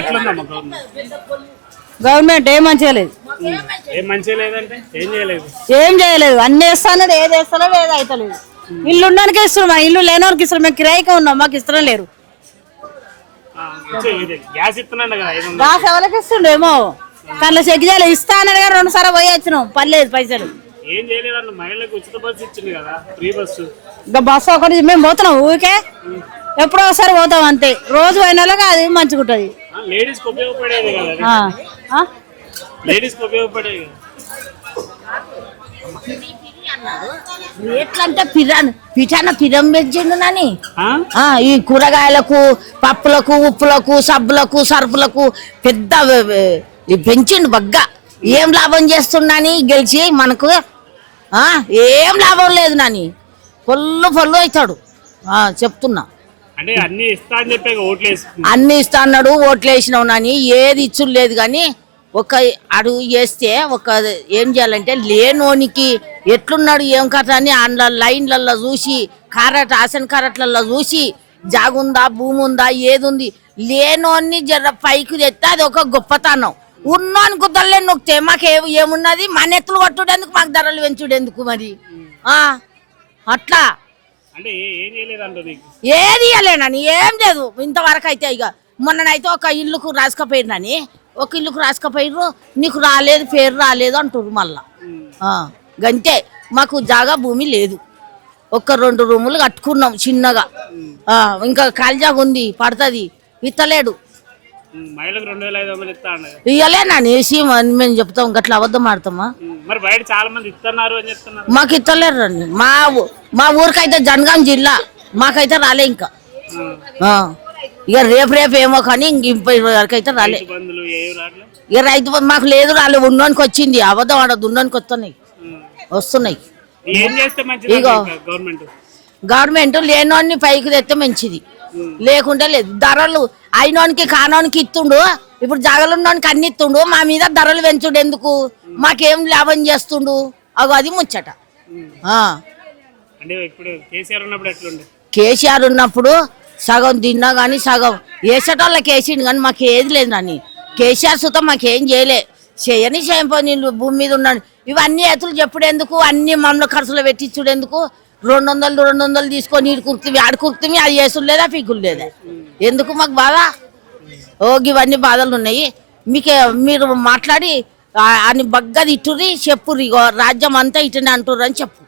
ఎట్లుందమ్మా government government ఏం మంచిగా లేదు. ఏం మంచిగా లేదంటే ఏం చేయలేదు? ఏం చేయలేదు. అన్ని వేస్తానడు ఏది వేస్తలేదు ఏది అవుతలేదు ఇల్లు ఉండడానికి ఇస్తున్నాం మా ఇల్లు లేనోనికి ఇస్తున్నాం మేము కిరాయికే ఉన్నాం మాకు ఇస్తడం లేరు. గ్యాస్ ఇస్తున్నాడు కదా ఎవరికి ఇస్తుండేమో కానీ చెక్ చేయలేదు ఇస్తా అన్నాడు కానీ రెండు సార్లు పోయి వచ్చినాం. పర్లేదు పైసలు. ఏం చేయలేదండి మహిళలకు ఉచిత బస్సు ఇచ్చింది కదా ఫ్రీ బస్సు. ఇంకా బస్సు ఒకటి మేము పోతున్నాం ఊరికే. ఎప్పుడో ఒకసారి పోతాం అంతే. రోజు పోయిన వాళ్ళకి అది మంచిగా లేడీస్కి ఉపయోగపడేది కదా? లేడీస్కి ఉపయోగపడేది కదా. ఎట్లంటే పిరాన్ పిఠాన పిరం పెంచిండు నాని. ఈ కూరగాయలకు పప్పులకు ఉప్పులకు సబ్బులకు సరుపులకు పెద్ద పెంచిండు బగ్గా. ఏం లాభం చేస్తున్నాని గెలిచి మనకు ఆ, ఏం లాభం లేదు నాని. పొల్లు పొల్లు అవుతాడు. ఆ, చెప్తున్నా. అంటే అన్ని ఇస్తా అని చెప్పి ఓట్లు అన్ని ఇస్తా అన్నాడు ఓట్లు వేసినావు నాని ఏది ఇచ్చుడు లేదు కానీ ఒక అడుగు వేస్తే ఒక ఏం చేయాలంటే లేనోనికి ఎట్లున్నాడు ఏం కథ అని అందులో లైన్లలో చూసి కారట్ ఆసన్ కారట్లలో చూసి జాగుందా భూమి ఉందా ఏది ఉంది లేనోన్ని జర పైకి తెస్తే అది ఒక గొప్పతనం. ఉన్నోని కుదరలే నొక్కితే మాకు ఏ ఏమున్నది? మన ఎత్తులు కొట్టుడేందుకు మాకు ధరలు పెంచుడేందుకు మరి? అట్లా. ఏది ఇవ్వలేనని ఏం లేదు. ఇంతవరకు అయితే ఇక మొన్ననైతే ఒక ఇల్లుకు రాసుకపోయినని ఒక ఇల్లుకు రాసుకపోయిర్రు నీకు రాలేదు పేరు రాలేదు అంటుర్రు మళ్ళా. గంతే. మాకు జాగా భూమి లేదు. ఒక రెండు రూములు కట్టుకున్నాం చిన్నగా. ఆ, ఇంకా కాలిజాగా ఉంది పడుతుంది ఇత్తలేడు ఉమ్, మహిళలకు రెండు వేల ఐదు వందలు ఇస్తా అన్నది ఇవ్వలేనని సీమ అని మేము చెప్తాం గట్లా అబద్ధం ఆడతామా? మరి బయట చాలా మంది ఇస్తున్నారు అని చెప్తున్నారు. మాకు ఇత్తలేరు అండి మా ఊ- మా ఊరికైతే జనగాం జిల్లా మాకైతే రాలే ఇంకా. ఆ. ఇక రేపు రేపు ఏమో కానీ ఇంక ఇప్పటి వరకు అయితే రాలే. ఏవి ఇక రైతు బంధు మాకు లేదు రాలే ఉన్నోనికి వచ్చింది. అబద్ధం ఆడదు ఉన్నోనికి వస్తున్నాయి. వస్తున్నాయి. ఏం చేస్తే మంచిది ఇగో. గవర్నమెంట్? గవర్నమెంట్ లేనోన్ని పైకి తెస్తే మంచిది. లేకుంటే లేదు. ధరలు అయినోనికి కానోనికి ఇస్తుండు ఇప్పుడు జగలున్నోనికి అన్ని ఇస్తుండు మా మీద ధరలు పెంచుడు ఎందుకు? మాకేం లాభం చేస్తుండు? అగో అది ముచ్చట. కేసీఆర్ ఉన్నప్పుడు సగం తిన్నా కానీ సగం వేసేటోళ్ళకి వేసిండు కానీ మాకు ఏది లేదు నాని. కేసీఆర్ సుతం మాకేం చేయలే. చేయని చేయపోయి భూమి మీద ఉన్నాడు. ఇవన్నీ ఎతులు చెప్పుడెందుకు అన్ని మమ్మల్ని ఖర్చులు పెట్టించుడెందుకు రెండు వందలు రెండు వందలు తీసుకొని ఈడు కుర్తివి ఆడు కుర్తివి అది చేసుడు లేదా పీకులు లేదా ఎందుకు మాకు బాధ? ఓ ఇవన్నీ బాధలు ఉన్నాయి. మీకే మీరు మాట్లాడి ఆ- అని బగ్గది ఇట్టుర్రి చెప్పుర్రి. ఇగో రాజ్యం అంతా ఇటనే అంటుర్రు అని చెప్పు.